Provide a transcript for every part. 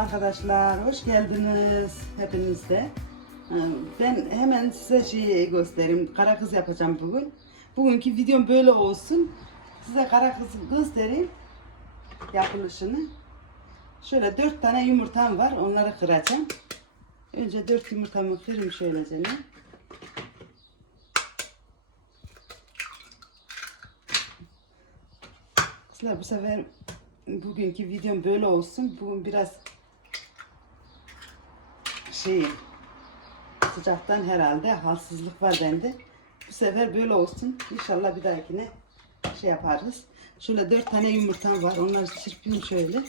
Arkadaşlar, hoş geldiniz hepiniz de. Ee, Ben hemen size şeyi göstereyim. Kara kız yapacağım bugün. Bugünkü videom böyle olsun. Size kara kızı göstereyim. Yapılışını. Şöyle dört tane yumurtam var. Onları kıracağım. Önce dört yumurtamı kırayım şöylece. Kızlar bu sefer bugünkü videom böyle olsun. Bugün biraz şey sıcaktan herhalde halsizlik var bende. Bu sefer böyle olsun. İnşallah bir dahakine şey yaparız. Şöyle dört tane yumurtam var. Onları çırpayım şöyle.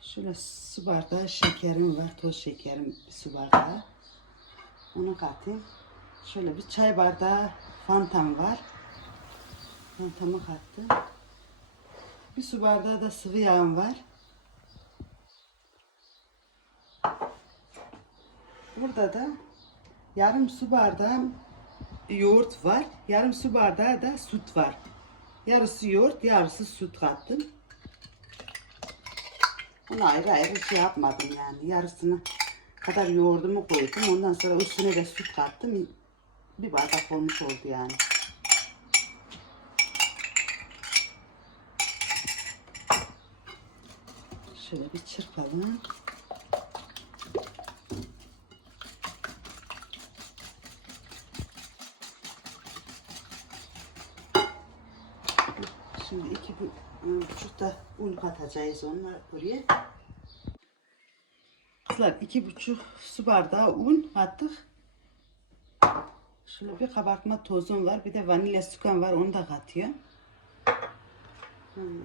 Şöyle su bardağı şekerim var. Toz şekerim su bardağı. Onu katayım. Şöyle bir çay bardağı fantam var. Fantamı kattım. Bir su bardağı da sıvı yağım var. Burada da yarım su bardağı yoğurt var. Yarım su bardağı da süt var. Yarısı yoğurt, yarısı süt kattım. Onu ayrı ayrı şey yapmadım yani. Yarısını kadar yoğurdumu koydum. Ondan sonra üstüne de süt kattım. Bir bardak olmuş oldu yani. Şöyle bir çırpalım. Şimdi iki bu- buçuk da un katacağız onlar buraya. Kızlar iki buçuk su bardağı un attık. Şöyle bir kabartma tozum var. Bir de vanilya sükan var. Onu da katıyorum. Hmm.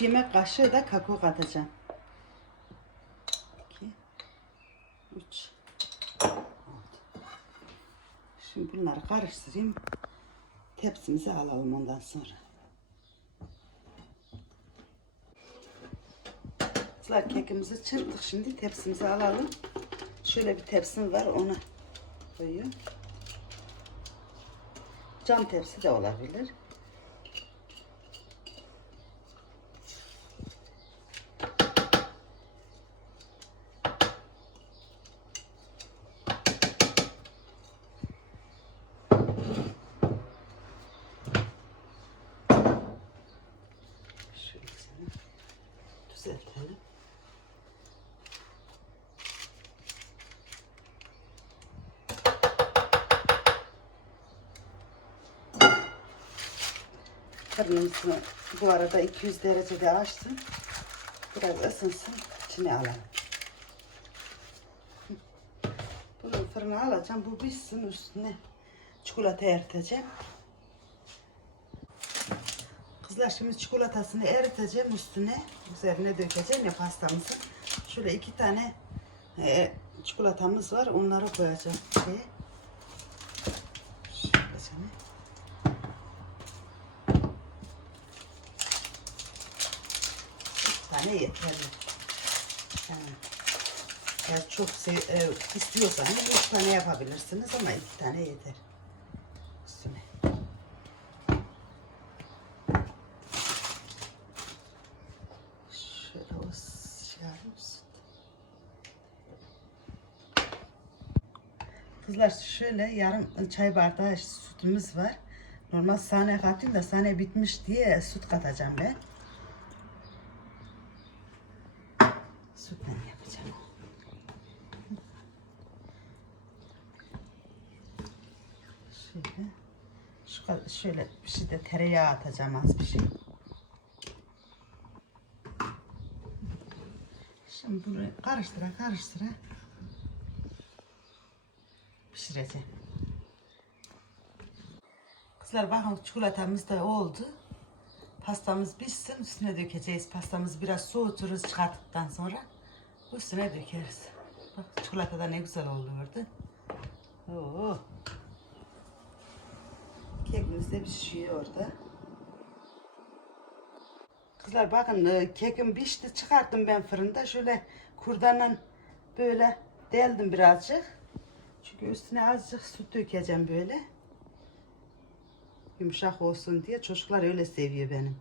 Yemek kaşığı da kakao katacağım. İki, üç. Oldu. Şimdi bunları karıştırayım. Tepsimize alalım ondan sonra. Kızlar kekimizi çırptık şimdi tepsimize alalım. Şöyle bir tepsim var onu koyuyorum. Cam tepsi de olabilir. Fırınımızı bu arada 200 derecede açtım. Biraz ısınsın, içine alalım. Bunu fırına alacağım. Bu pişsin üstüne çikolata eriteceğim. Kızlar şimdi çikolatasını eriteceğim üstüne. Üzerine dökeceğim ya pastamızı. Şöyle iki tane e, çikolatamız var. Onları koyacağım. Şeye. Şöyle sana. Bir tane yeterli. Eğer çok e, istiyorsanız üç tane yapabilirsiniz ama iki tane yeter. Üstüne. Şöyle o yarım süt. Kızlar şöyle yarım çay bardağı sütümüz var. Normal sahne katayım da sahne bitmiş diye süt katacağım ben. Sütle yapacağım. Şöyle. Şu şöyle bir şey de tereyağı atacağım az bir şey. Şimdi bunu karıştıra karıştıra pişireceğim. Kızlar bakın çikolatamız da oldu. Pastamız pişsin üstüne dökeceğiz. Pastamızı biraz soğuturuz çıkarttıktan sonra üstüne dökeriz. Bak çikolata da ne güzel oldu orada. Oo. Kekimiz de pişiyor orada. Kızlar bakın e, kekim pişti çıkarttım ben fırında şöyle kurdanla böyle deldim birazcık. Çünkü üstüne azıcık süt dökeceğim böyle. Yumuşak olsun diye çocuklar öyle seviyor benim.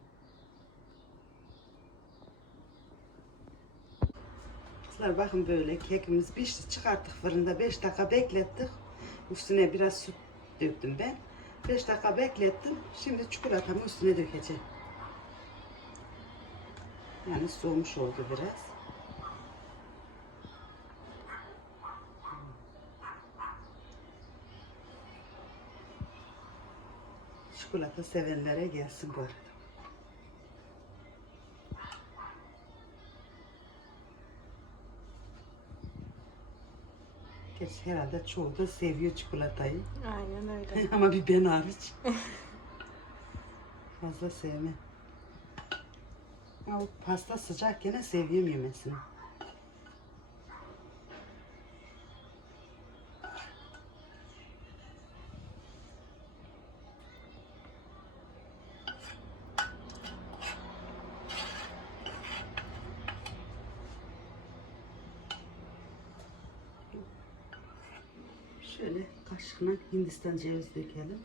Kızlar bakın böyle kekimiz pişti. Çıkarttık fırında 5 dakika beklettik. Üstüne biraz süt döktüm ben. 5 dakika beklettim. Şimdi çikolatamı üstüne dökeceğim. Yani soğumuş oldu biraz. Çikolata sevenlere gelsin bu arada. Gerçi herhalde çoğu da seviyor çikolatayı. Aynen öyle. Ama bir ben hariç. Fazla sevmem. Ya o pasta sıcak gene seviyorum yemesini. Şöyle kaşıkla Hindistan cevizi dökelim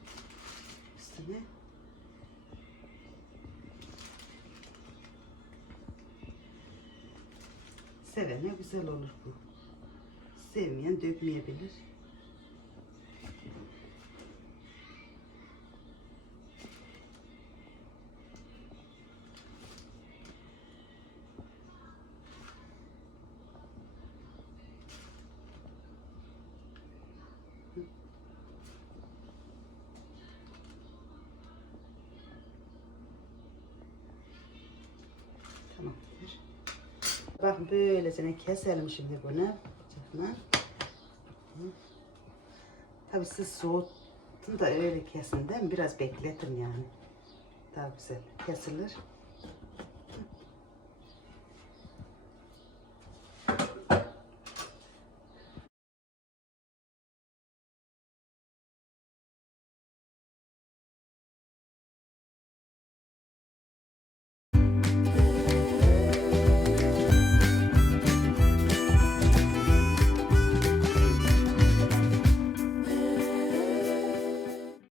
üstüne. Sevene güzel olur bu. Sevmeyen dökmeyebilir. Bakın böylece keselim şimdi bunu. bıçakla. Tabii siz soğutun da öyle kesin değil mi? Biraz bekletin yani. Daha güzel kesilir.